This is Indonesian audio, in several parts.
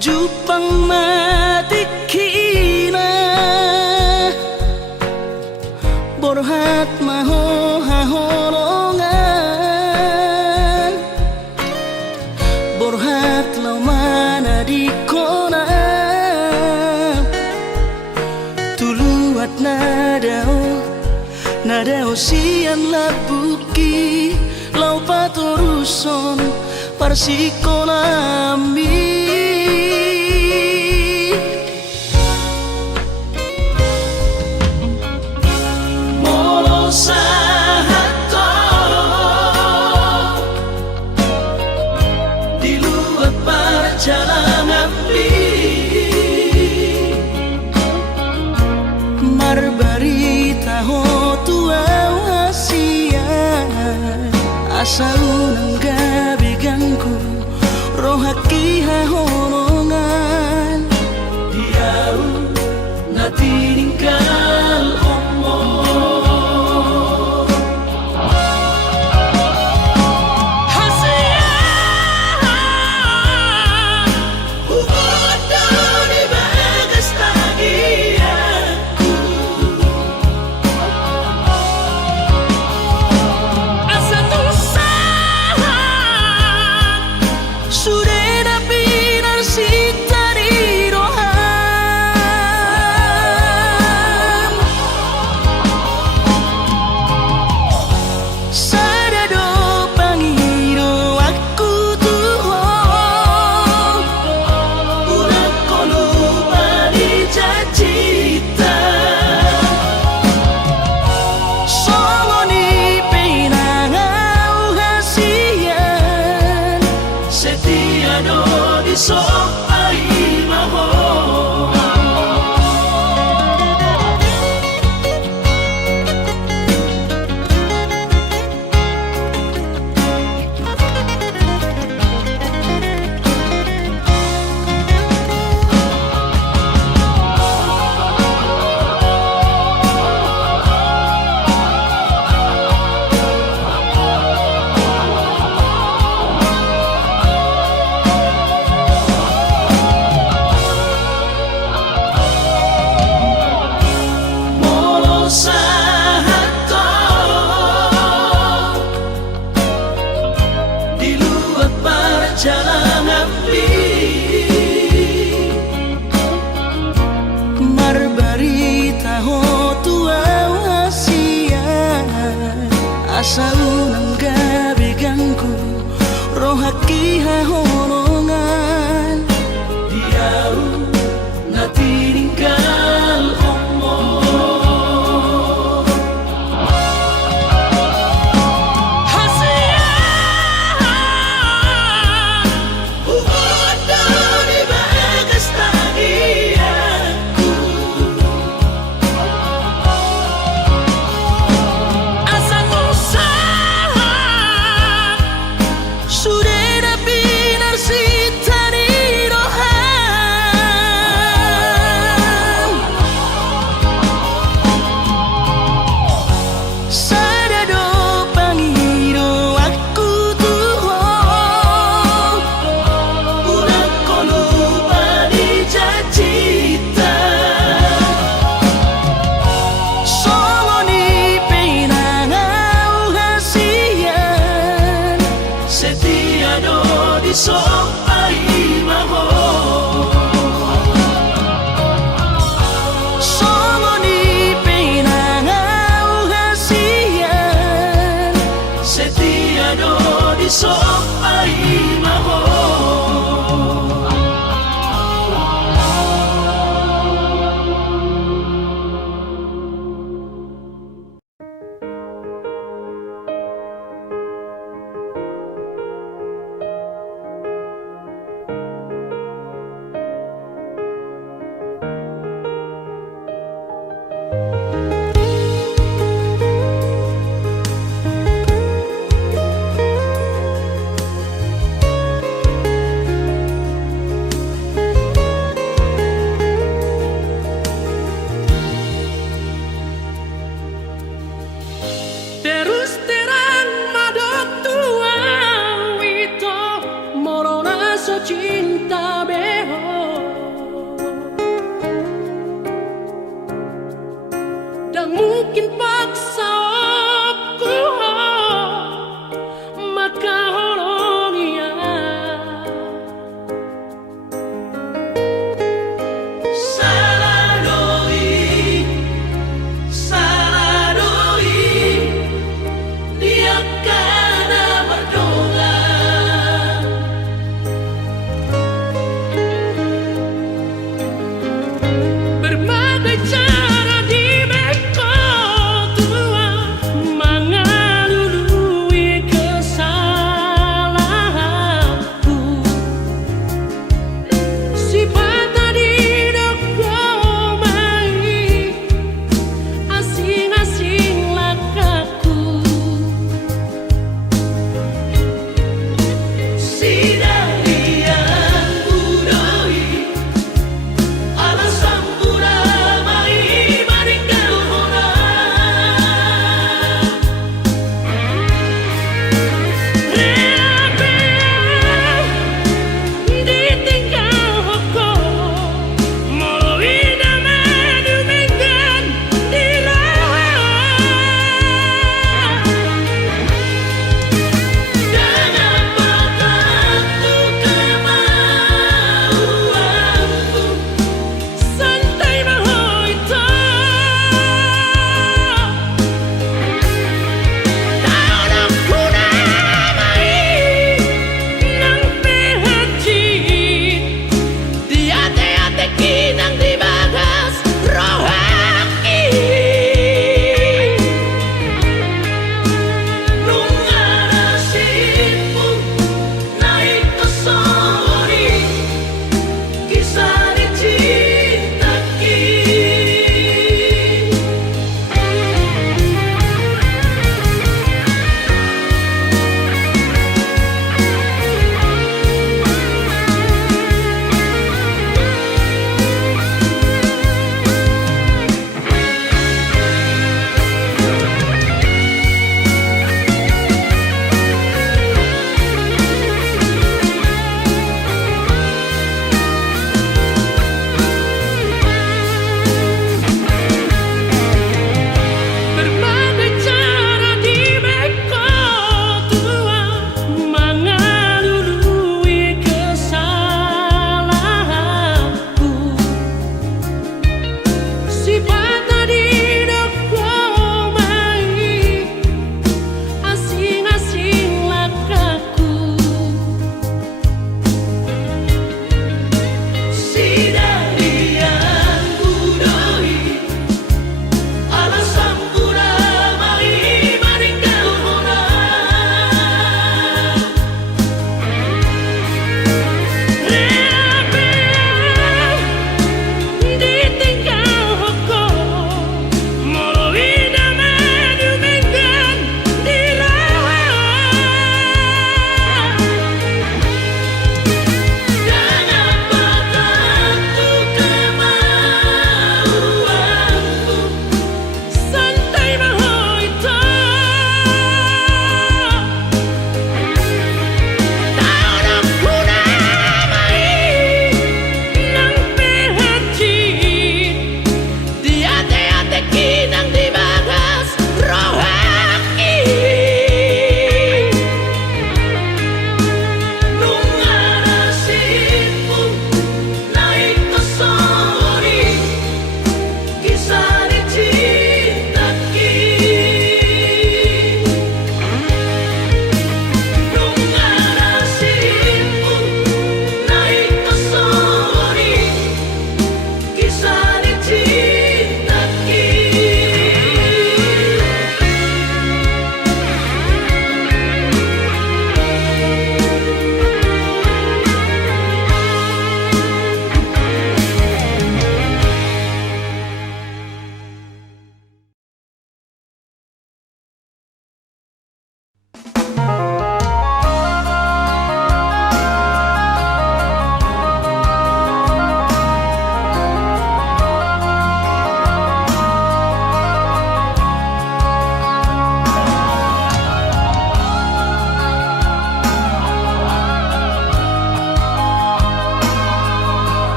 Jupang matikina borhat maho hahonongan borhat lau mana di kona tuluat nadao sian labuki lau patoruson parsikonami sahato di luar perjalanan marbarita ho tua hasia asa unang gabi ganggu rohaki hahonongan diau na tininggal marbarita ho tua hasia asa unang gabi ganggu rohaki hahonongan diau na tininggal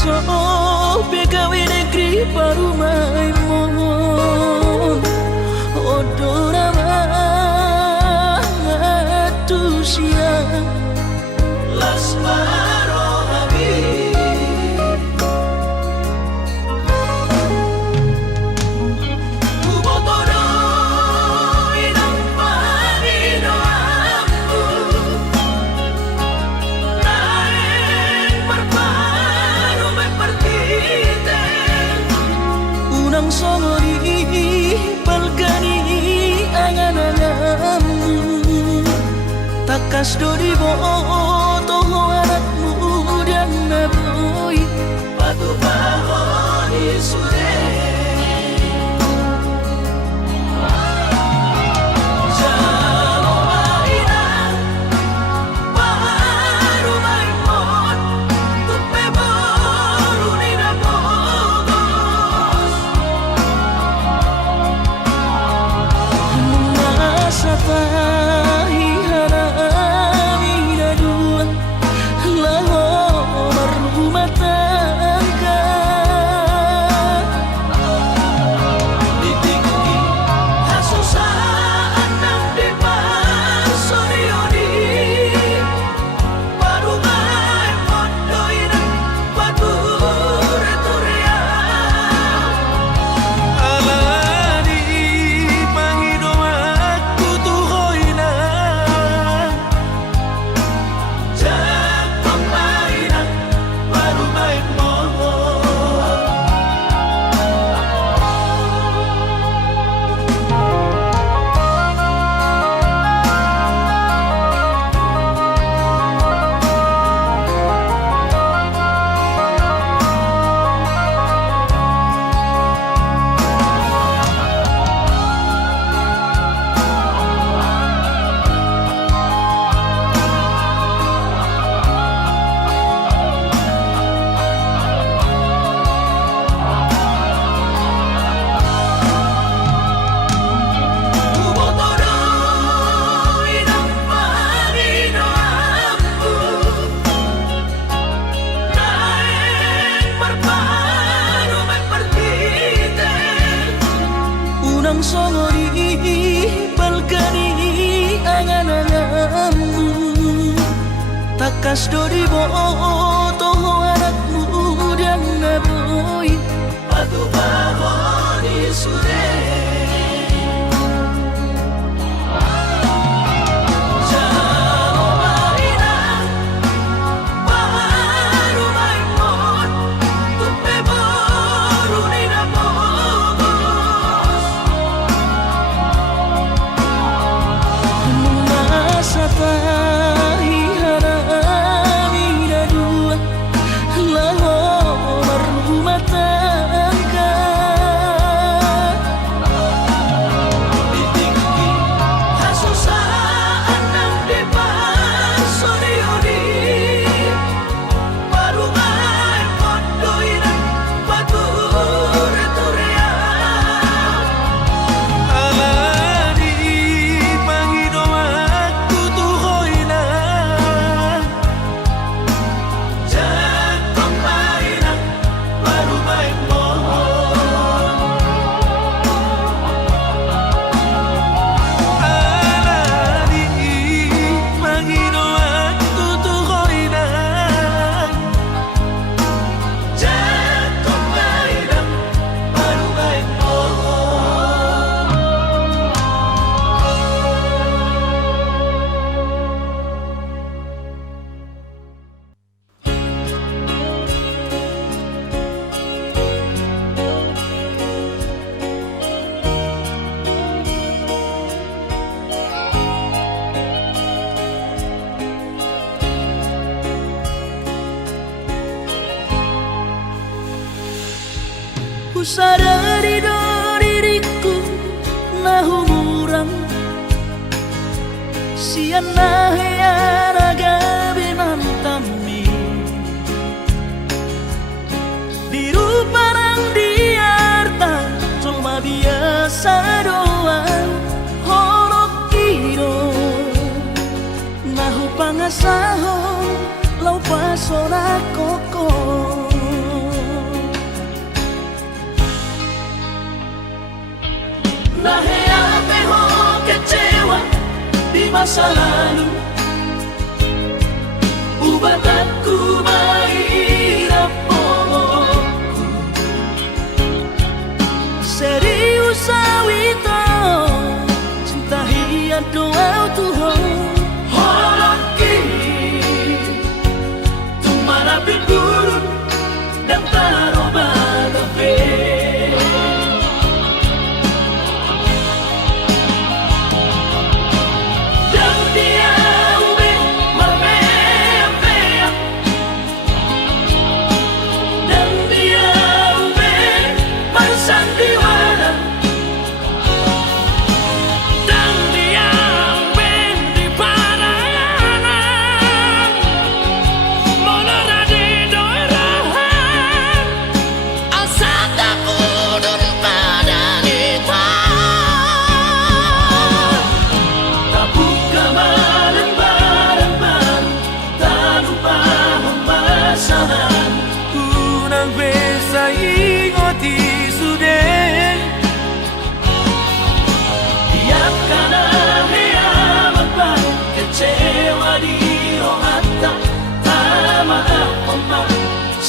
iso begawe negeri parumai mohon odora matusya lasmaro habib ubotoro inang panino ambu naeng marparu may partite unang songori palgani angan-anganmu takas dori boto anakmu dan naboy patu pahoni sure jalo maina paru maimon tupe boru ni nabogos masa tahi harami dua laho rumah tangga ditinggi hasusaan nang depan sorioni baru main mondoin batur turia alani pangido aku tuh hoina jatuh mainan baru main mohon ubotoro inang panino ambu naeng marparu may partite unang songori palgani angan-anganmu takas dori boto anakmu dan naboy patu pahoni sure jalo maina paru maimon tupe boru ni nabogos masa tahi harami dua laho rumah tangga ditinggi hasusaan nang depan sorioni baru main mondoin batur turia alani pangido aku tuh hoina jatuh mainan baru main mohon alani pangido aku tuh hoina jatuh mainan baru main mohon ku sadari do diriku nahumurang siana heyaraga binantami dirupa nang diarta cuma biasa doang horok kiro nahu pangasahon lau pasora koko Nahiya ho kecewa di masa lalu, ubatanku mahirap pokokku. Serius awito cinta hian doa Tuhan holoki tumarapin gurun dan taroba tafe.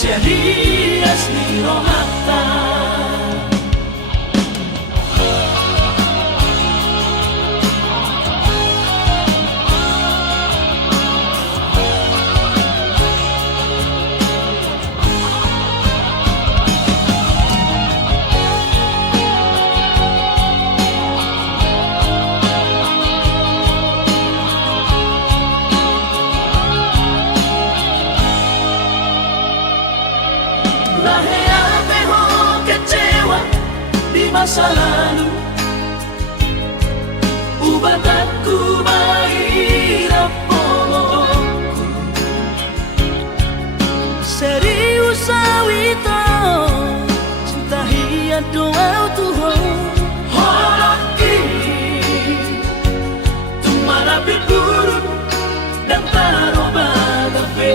Serias ni rohata. Nahiya ho kecewa di masa lalu, ubatanku mahirap pokokku. Serius awito cinta hian doa Tuhan holoki tumarapin gurun dan taroba tafe.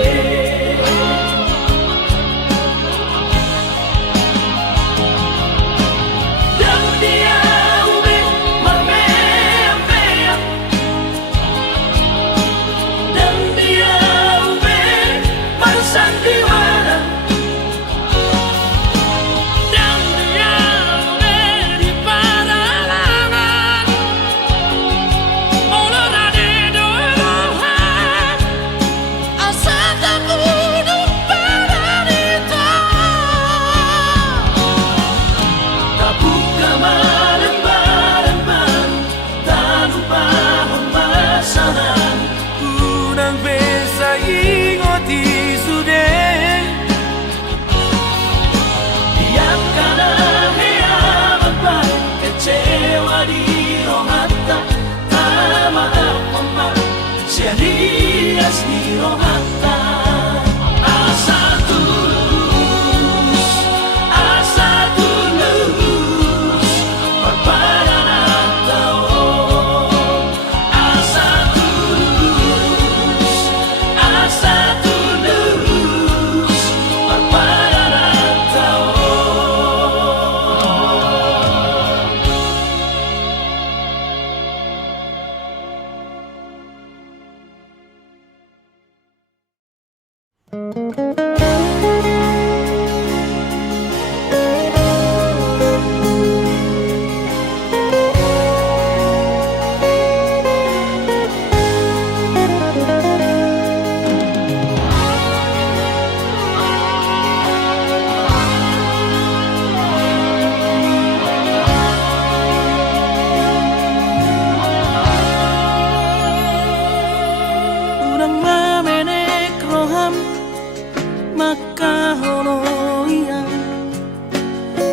Serias ni rohata. Asa tulus berpadangan tao. Asa tulus berpadangan tao.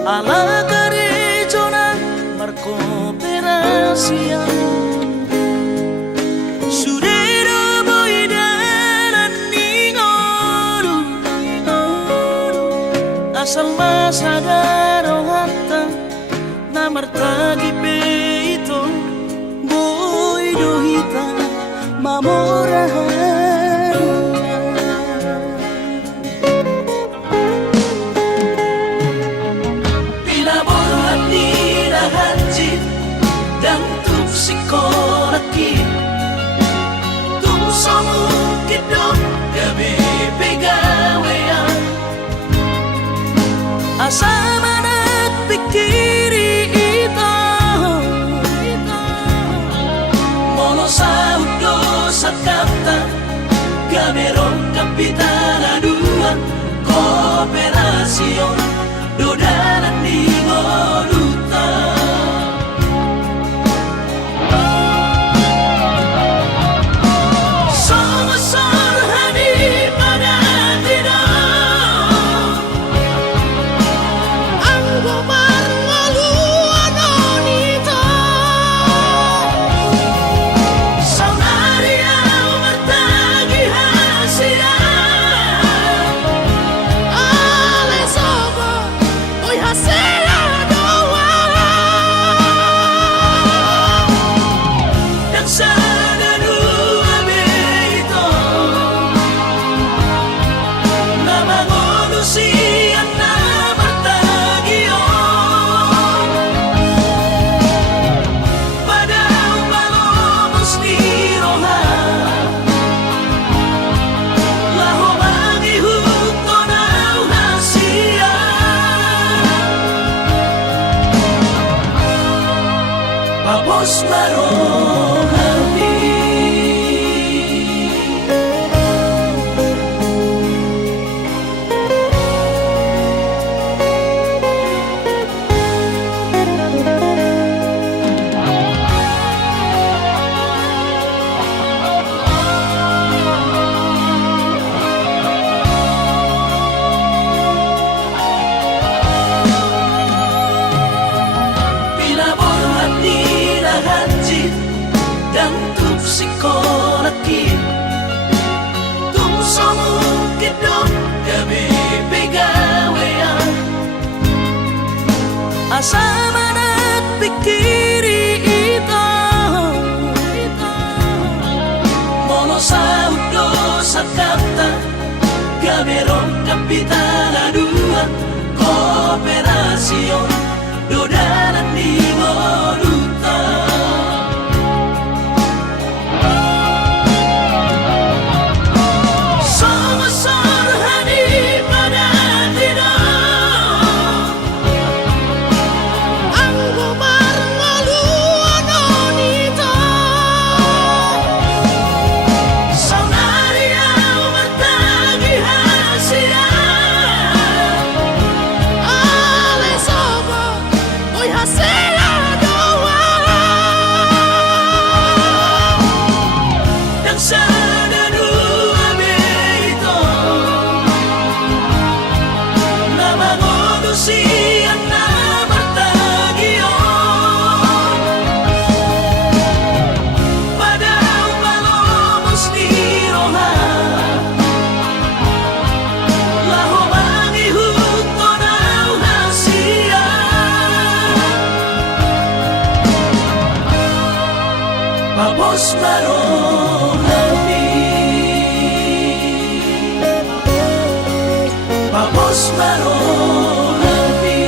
Ala gereja berkooperasi Sudero boidaran ningoru asal masadaro hatta namartagi peito boidohita mamorahan kooperasion dodanan di Moduta. Songesor hadi pada tidak anggo marngalu anonita saunaria mertagi hasia ale sobo oi hasia doa dan sadadu abeito nama manusia na bertagio pada umalomos ni roha laho mangihuto na hasia papos marohani. Pinaborhat ni lahanjit dan tuk psikologit tung somukit dong gabi pegawean asa manat pikiri ito mono sa udo sa kata gaberong kapitana dua kooperasion dodanan di Moduta. Songesor hadi pada tidak anggo marngalu anonita saunaria mertagi hasia ale sobo oi hasia doa dan sadadu abeito nama manusia na bertagio pada umalomos ni roha laho mangihuto na hasia papos marohani papos marohani.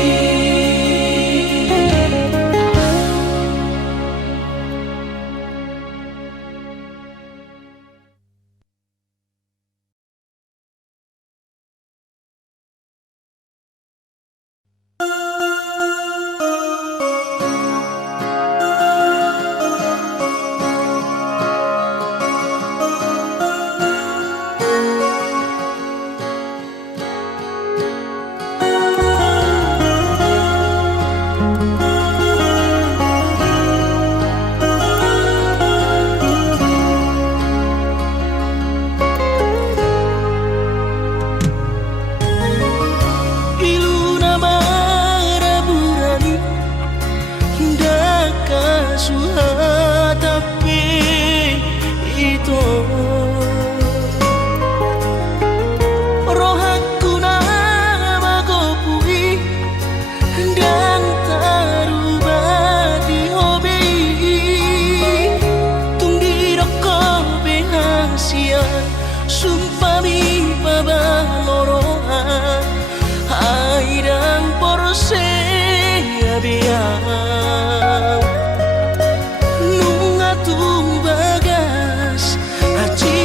Iluna maraburani daka suha tapi itu rohaku nama gopui dan tarubah di hobi tunggi rokok behasian sumpah mi pabalorohan airang porse abiang nunga tung bagas aci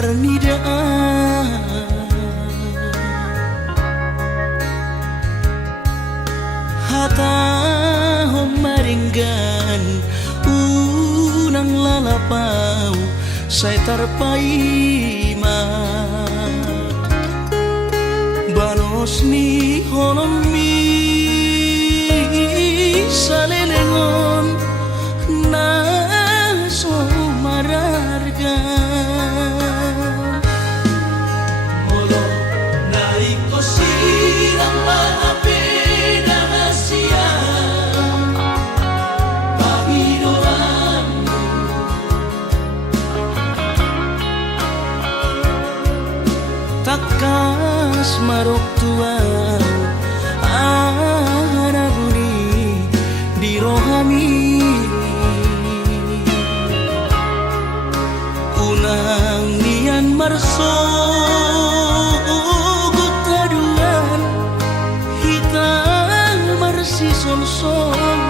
parnidaan hata homaringgan unang lalapau say tarpaima balos ni holomi salelengon na somararga molo nai kosirang maapeda hasia pahidoanmu takas marok tuan anabuni di rohami unang nian marso gutaduan hitam marsi sol-solan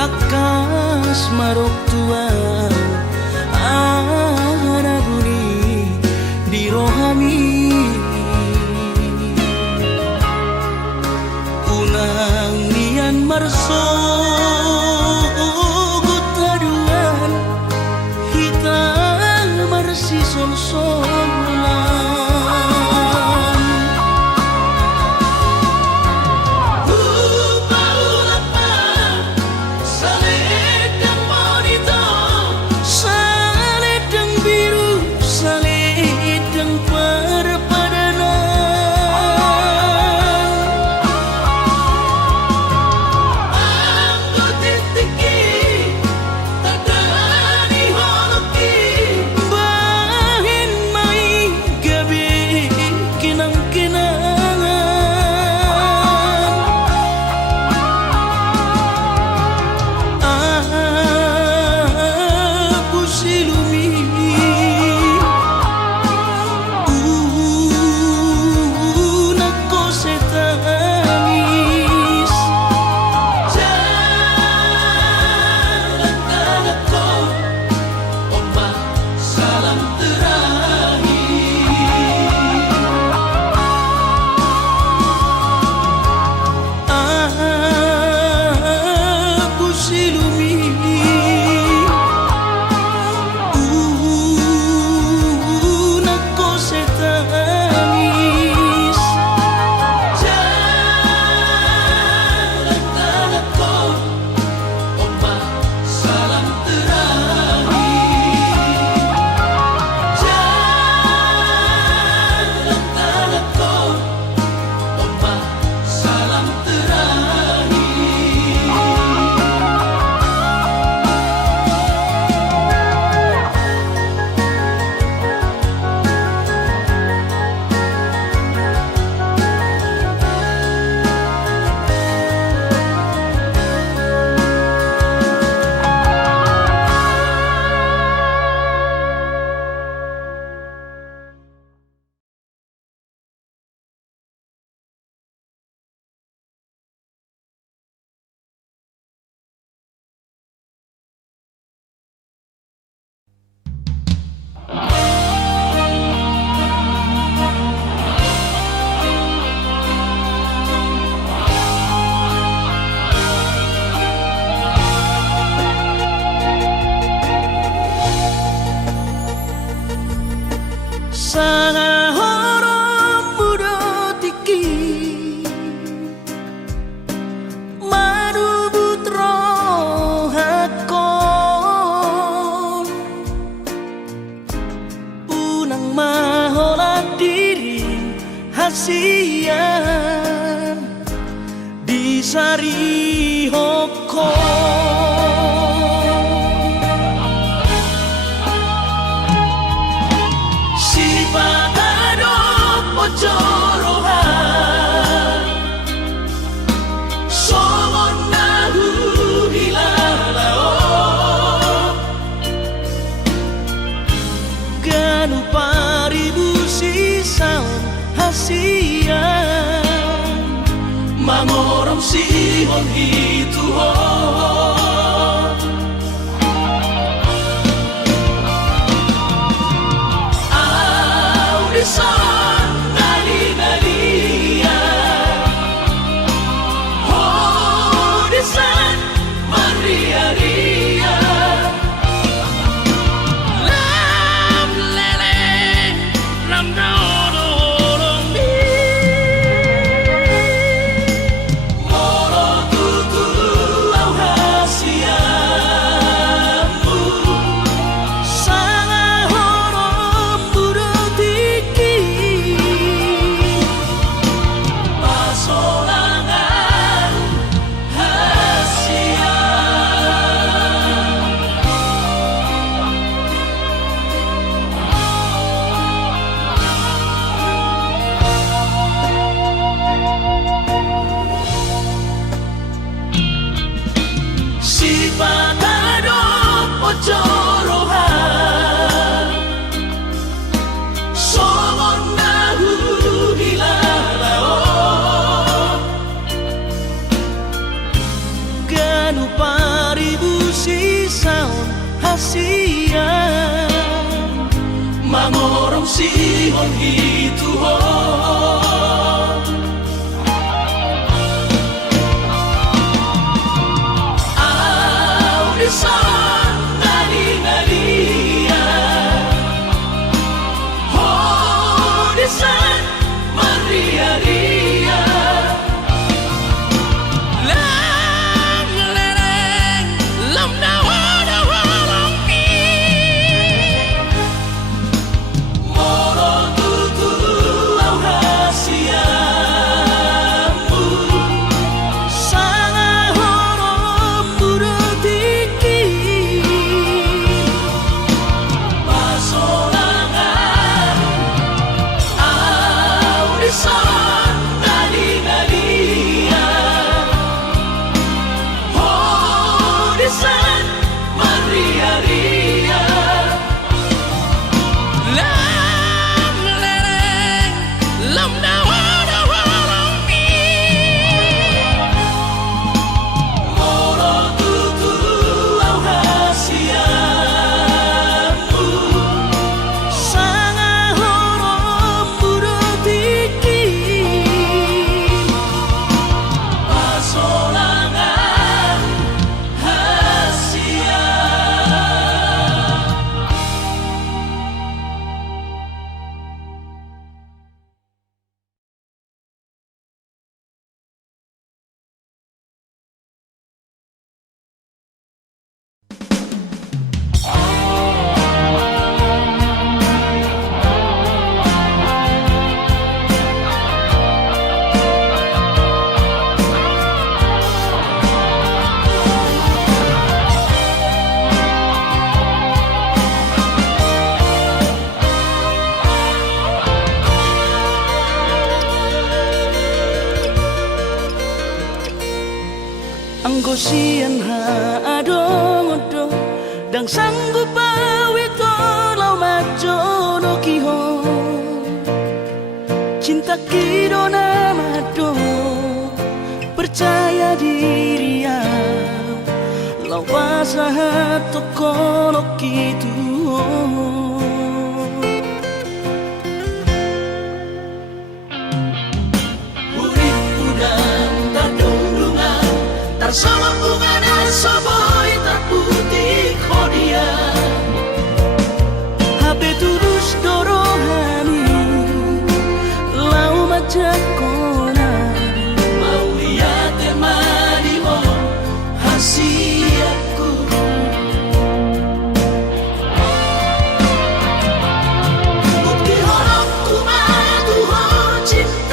takas marok tuan anabuni di rohami unang nian marso gutaduan hitam marsi sol-solan monito hasia di sari hoko si patado pocorohan somon nahu hilalao ganu paribu sisaon hasia mangorom sihon itu ho audisan nali-nalia audisan maria-ria lam lele lam dodo si patado pocorohan somon nahu hilalao ganu paribu sisaon hasia mangorom sihon itu ho audisan nali-nalia audisan maria-ria lam lereng lam dawa-dawa moro tutu au hasiamu sangat horom buroti audisan nali-nalia audisan maria-ria lam lereng lam dawa-dawa moro tutu au hasiamu sangat horom buroti pasolangan hasia. Anggo sian ha adong-odong dang sanggup awito lau majo no kiho cinta kido namado percaya diri ya lau pasahat toko no kitu sama bunga dan soboy terputih kodia HP tulus dorohani lau macam kona mau lihat temani mo hasiaku bukti horok ku matu ho cinta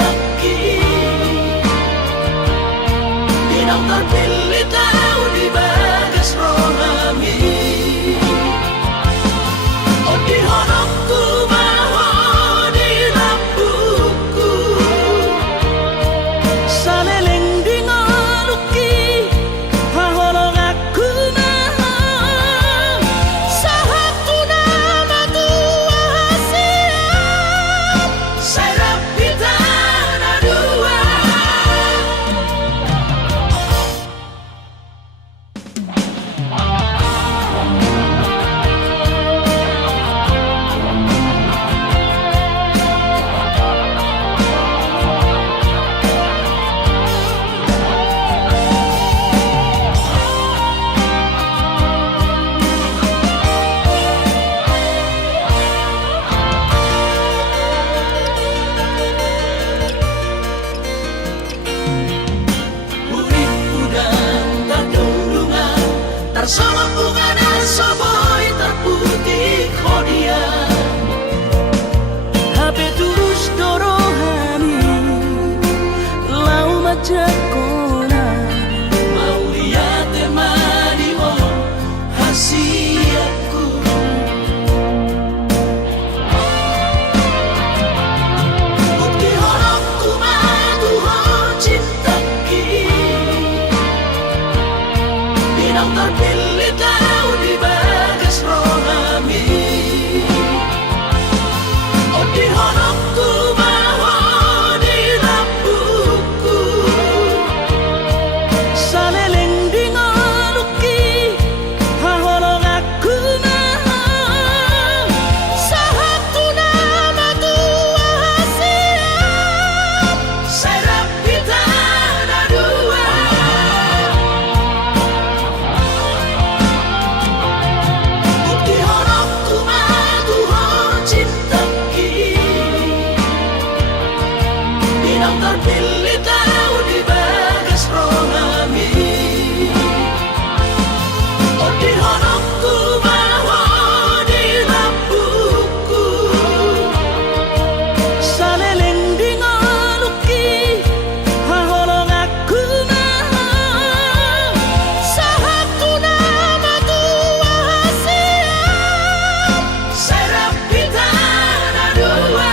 Bersama bunga dan soboy terputih khodia HP terus dorohani lau majakona mau lihat temani oh hasiatku bukti horokku madu cinta Binang terpilih tahu di bagas rohami Oh di honokku maho di lampuku Saleleng di ngoluki Haholong aku maho Sahatu nama tua hasiat Serap kita ada dua Binang terpilih tahu di bagas rohami Oh di honokku maho di lampuku Saleleng di ngoluki Haholong aku maho Sahatu nama tua hasiat Serap kita ada dua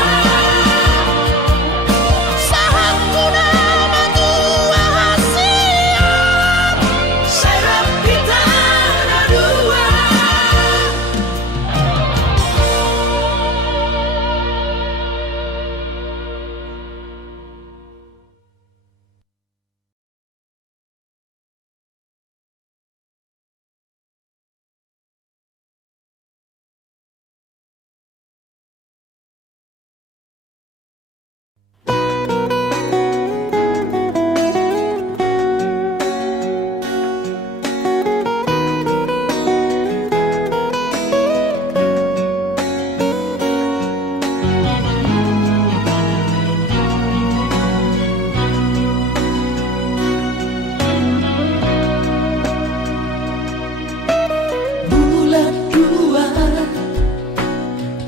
Bulan 2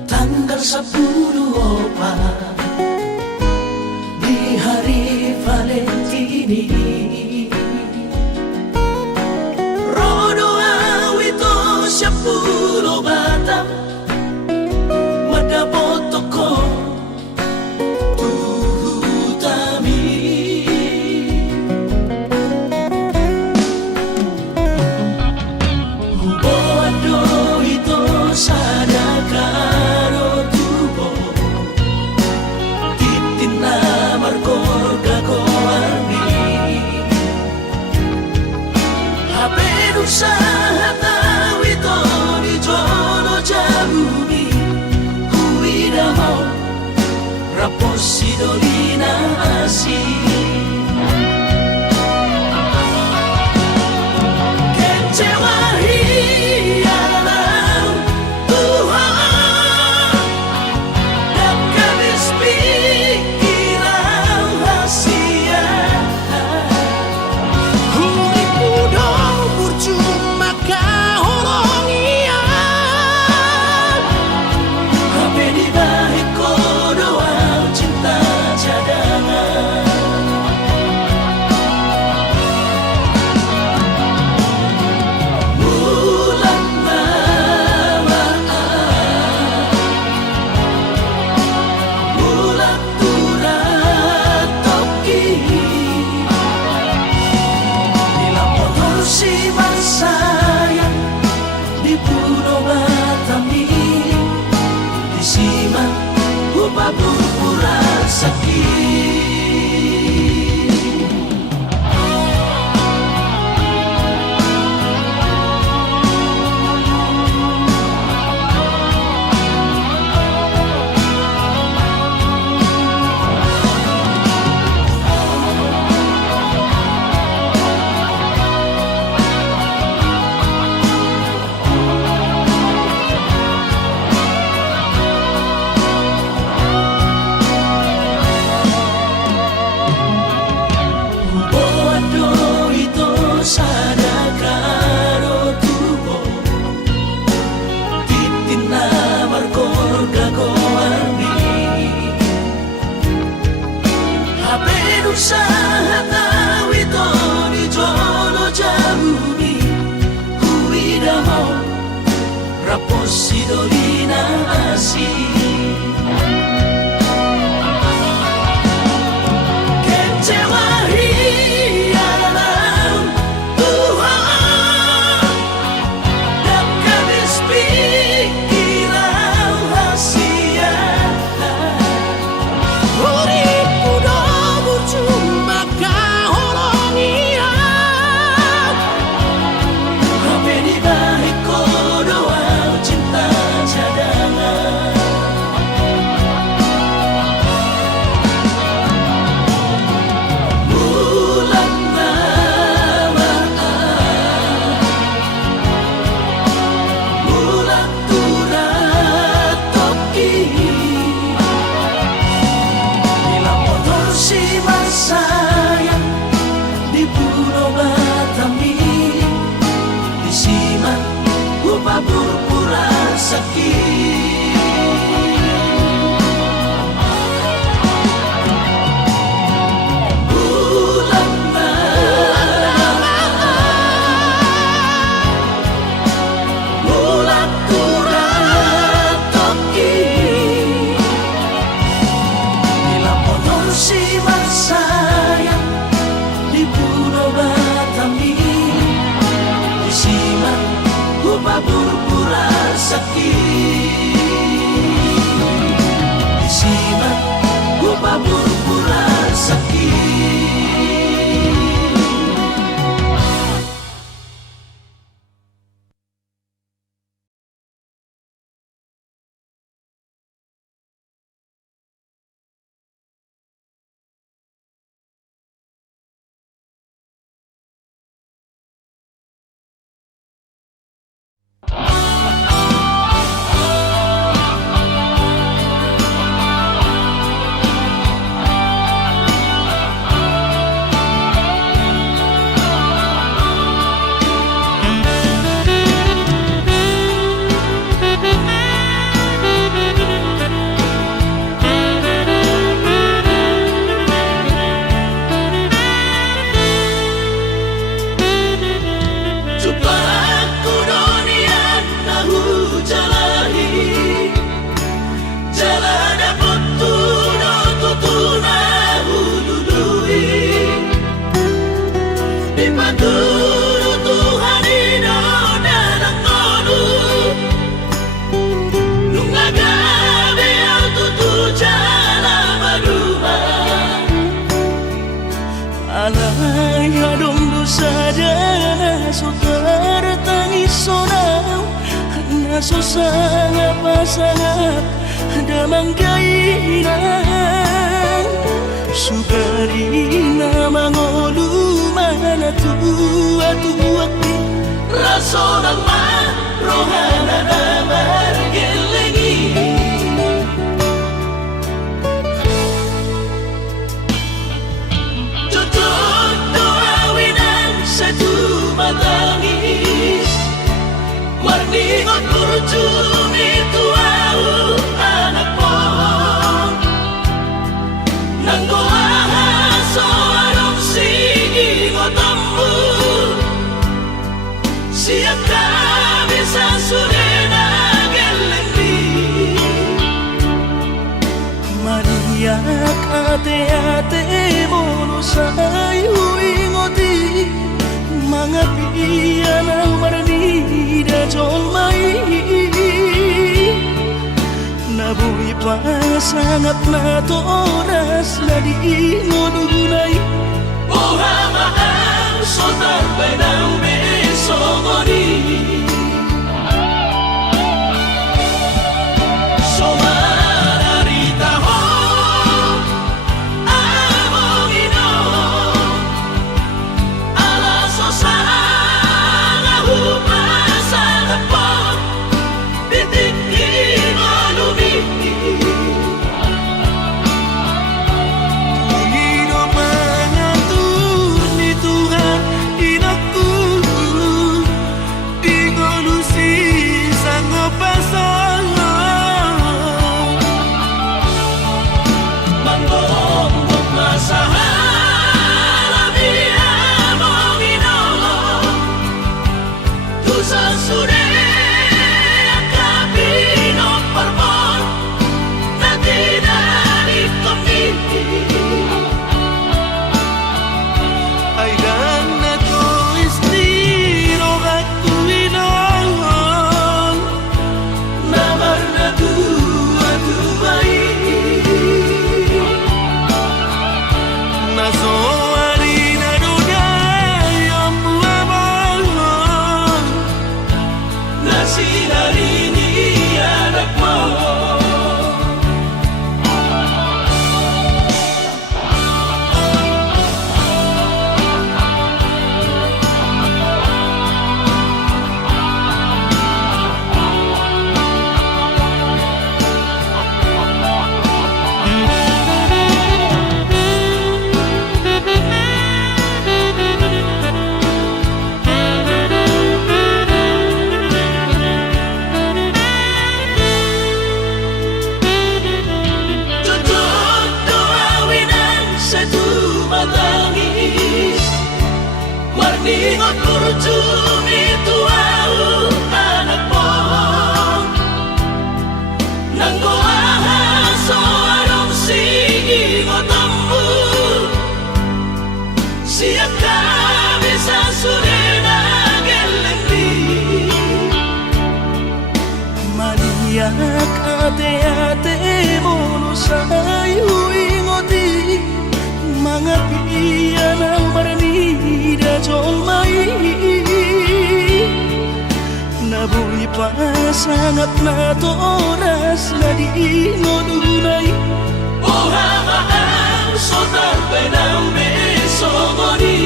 tanggal 10 Opat di hari Valentini Rodo awito 10 Batam madapot toko tuhutami Huboado ito sadakaro tubo titin na markorga ko armi Haberu sa hataw ito ni Jono Jabumi Huida mo rapos si Dolina Asi Pura sakit usaha tawito di jolo jamuni huidaho raposi dolina asi kecewa hiya dalam Tuhan dan habis pikiran hasia uripku do bercuma kaholonia Hape di balik doa cinta cadangan bulan Ramadan bulan turat toki bila motor si masaya di Pulau Batami disiman upah pura sakit bulan bulan turat toki bila motor si masaya di Pulau Batami disiman upah pura sakit disiman upah pura sakit Aku dunia nahu jalahi jalan dapat tutu nahu dudui dipandu Tuhan ino dalam konu nungaga biar tutu jalan baduma alay adong dosa dana saudara tangis sonau na susah pasangan damang kainan sugarina mangolu mana tua rasonang rohana na margelengi tutup doa winan satu matangis warningot kurcumi tuau anak pohon nanggoaha soarong sigi ngotambu siap kami sasurena gelengdi Maria ate mono sayu ingoti mangapian marni da jolmai nabuhi pasangat na toras na di ngodunay Ohama ang sotar benang besomoni somararita ho amongino ala sosanga hupasang po titik malumi Panginoon mangatun ni Tuhan inaku sayu ingoti mangapian ang marani da jong mai nabuhi pa sangat na to oras na di ngunay Ohama ang sotar penang besomoni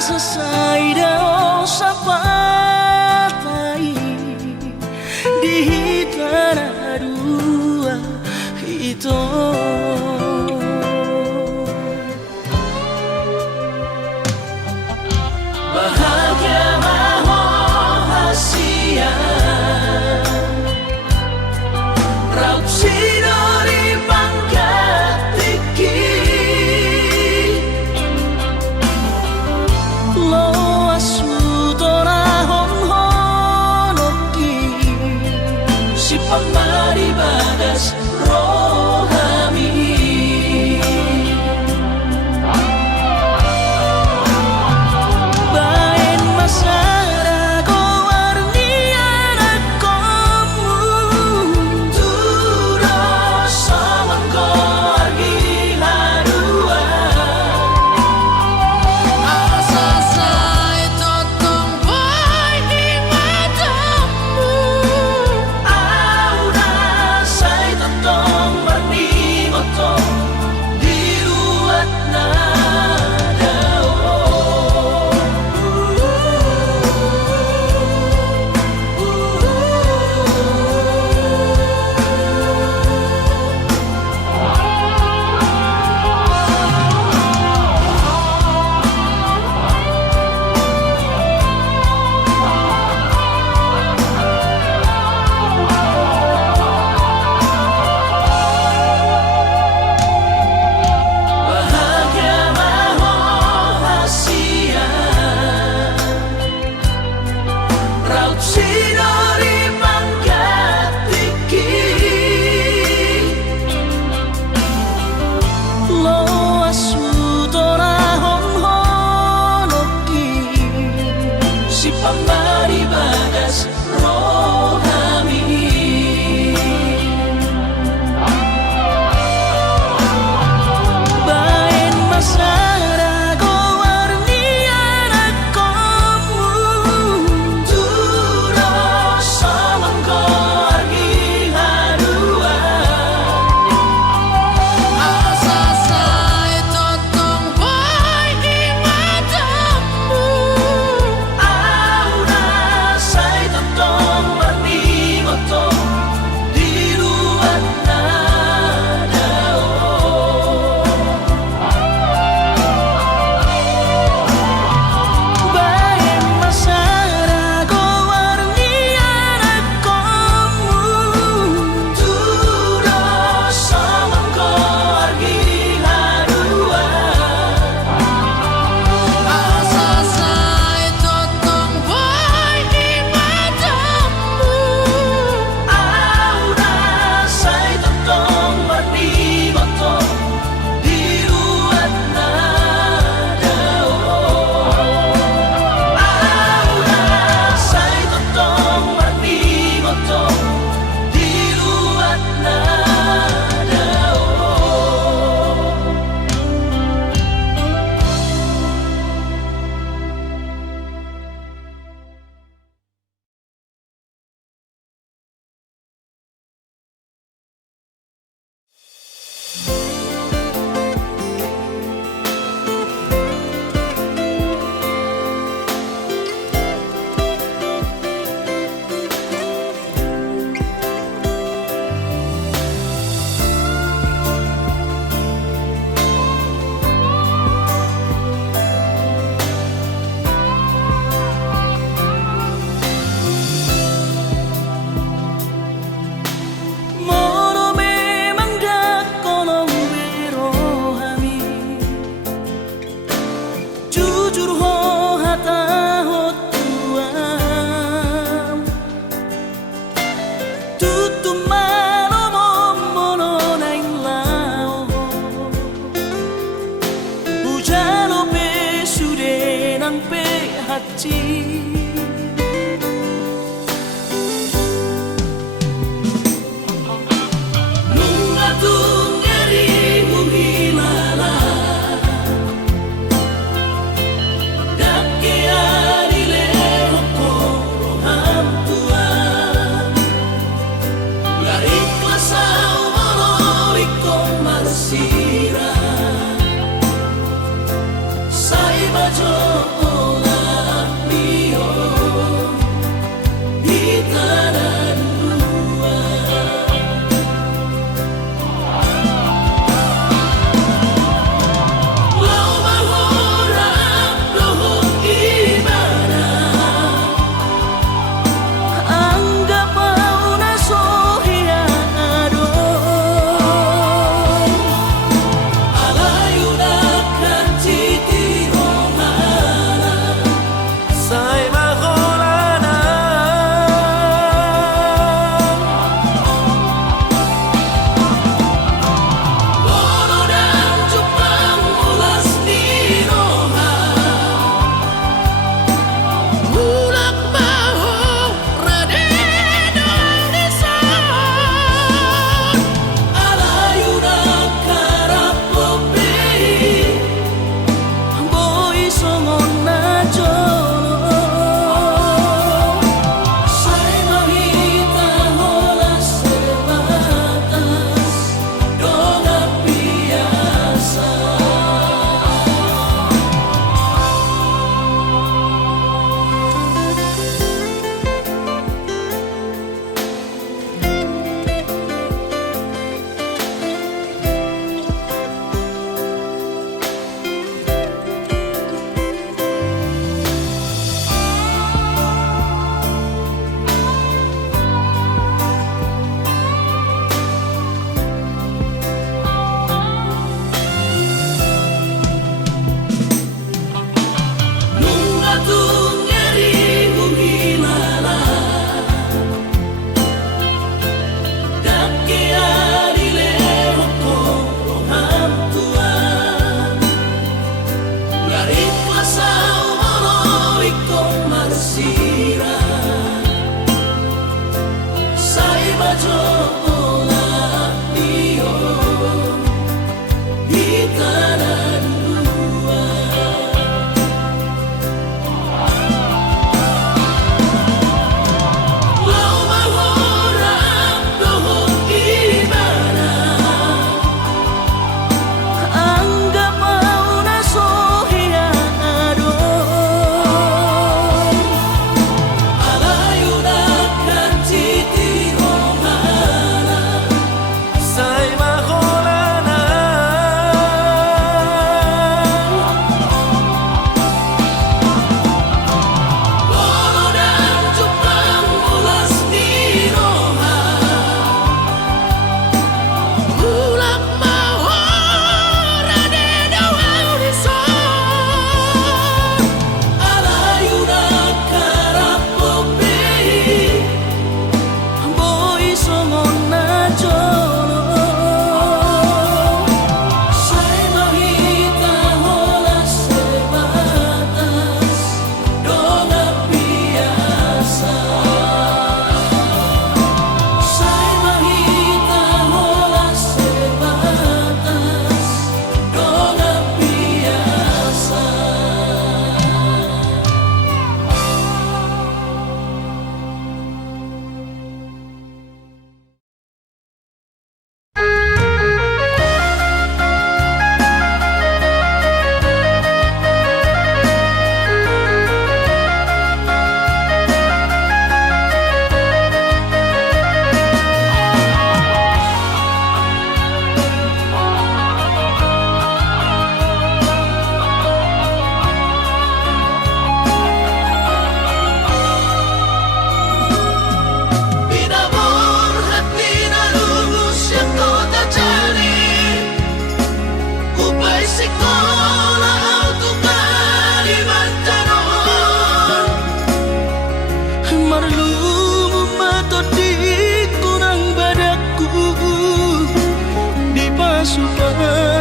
Selesai dah sapatai di tanah dua itu bahagia rahasia raut sidori pangkat tinggi lo asutora jujur ho hata ho tuam tutu mano mono nai lao ujalo pe sude nang pe hati Sai bajo olah mio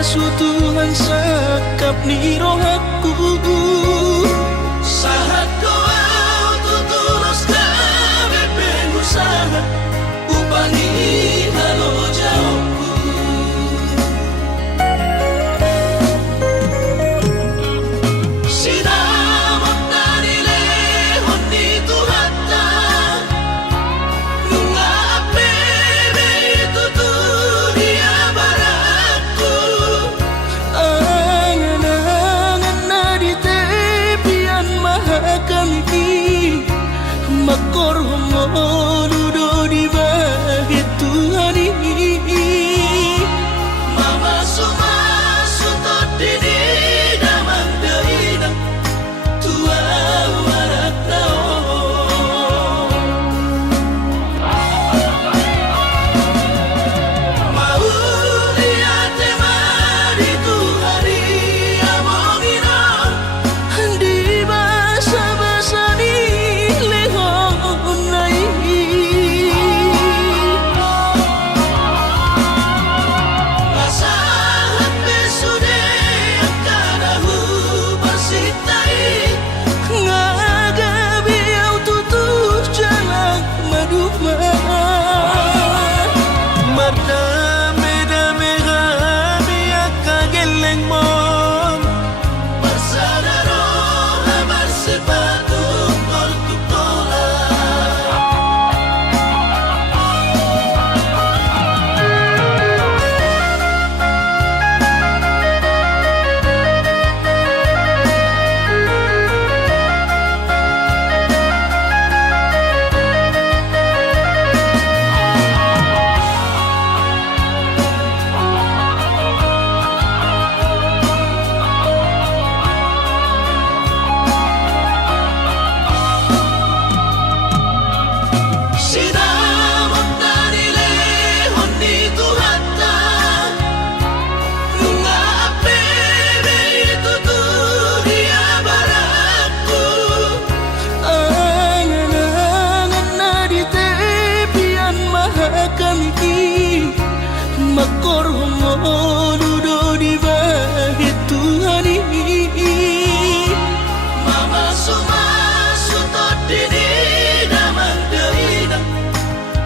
sutuhan sakap ni rohaku sahat doa tutulus kami pengusaha upani halo jauhku sinamot na nilehon ni Tuhata nunga apebe tuturia baratku angan-angan na di tepian mahakami makor homodudo di bahit Tuhani mama sumasutod dini damang daina tua warak naon mauli ate mari Tuhari amongina di basa-basa ni lehon nai lasahat besude akadahu bersitai ngagabi au tutuh jalan maduma mardame-dame kami akageleng mon bersadaro hamar sepatu tol tutola sinamot na nilehon ni Tuhata nunga apebe tuturia baratku angan-angan na di tepian mahakami makor homodudo di bahit Tuhani mama sumasutod dini damang daina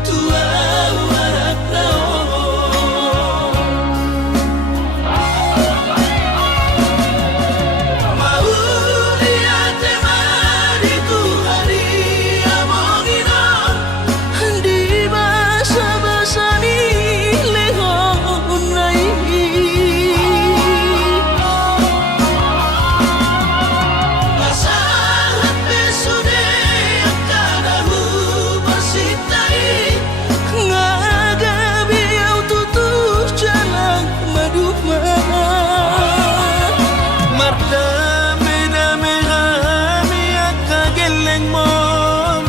tua warak naon mauli ate mari Tuhari amongina di basa-basa ni lehon nai lasahat besude akadahu bersitai ngagabi au tutuh jalan maduma mardame-dame kami akageleng mon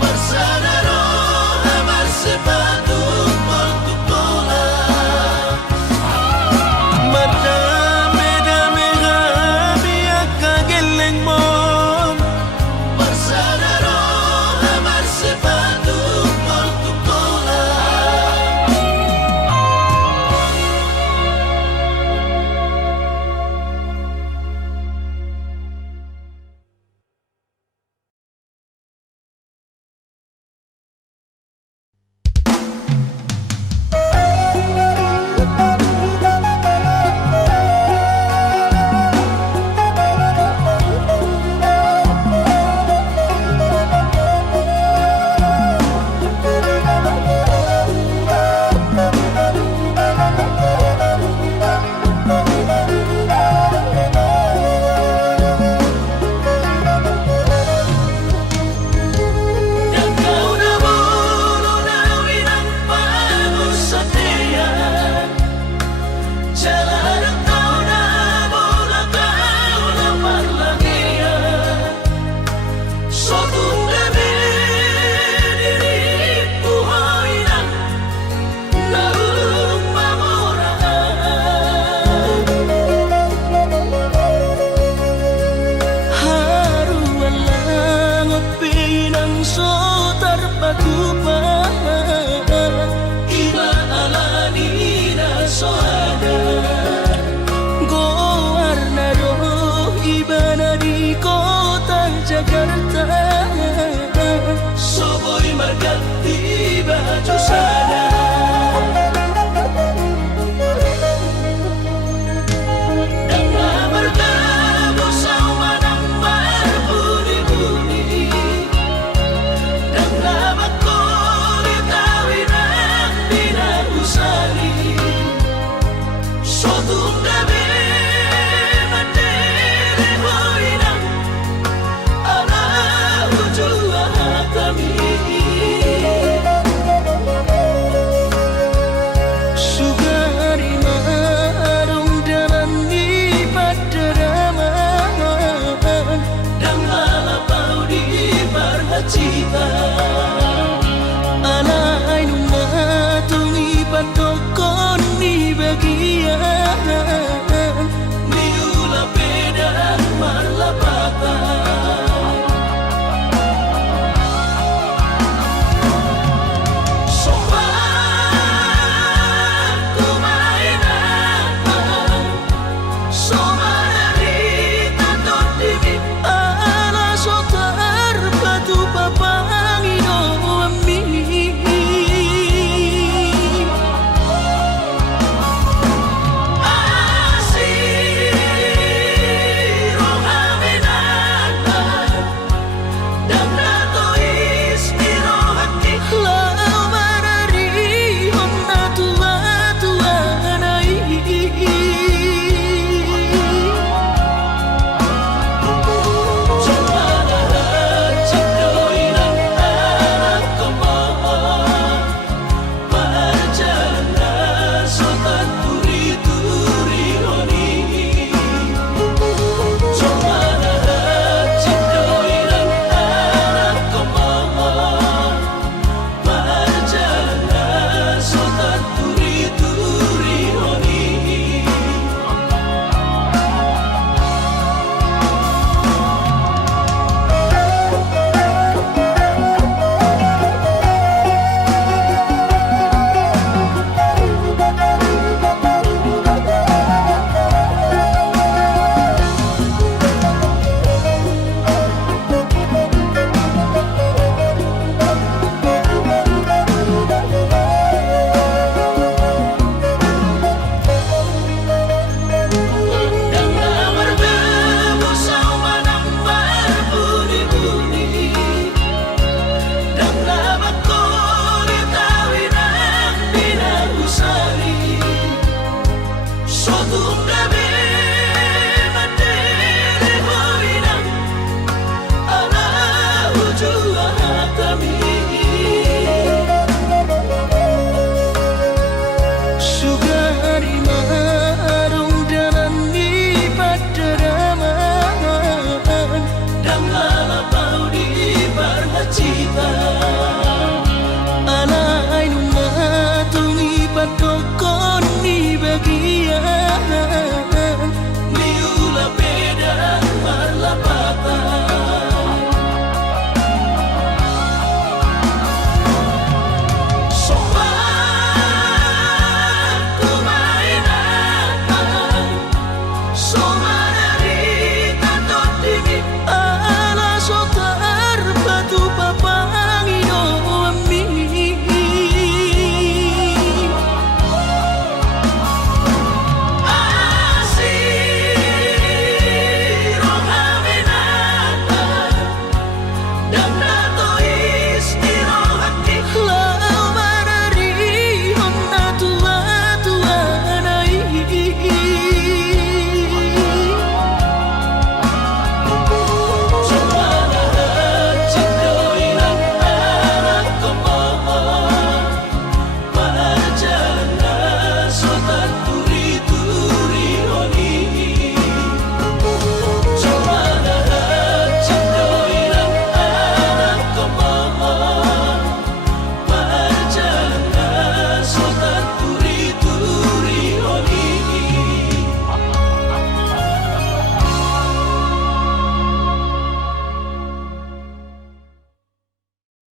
bersadaro hamar sepatu tol tutola mardame-dame kami akageleng mon bersadaro hamar sepatu tol tutola dan kau nabulu nawi ng pagusatian jalan ang kau nabula kau na parlangian sotong gabi diri buhay na naung pamoraan haruan lang at pinang sotar patupan iba alani na soada Jakarta. Soboy margatti baju sana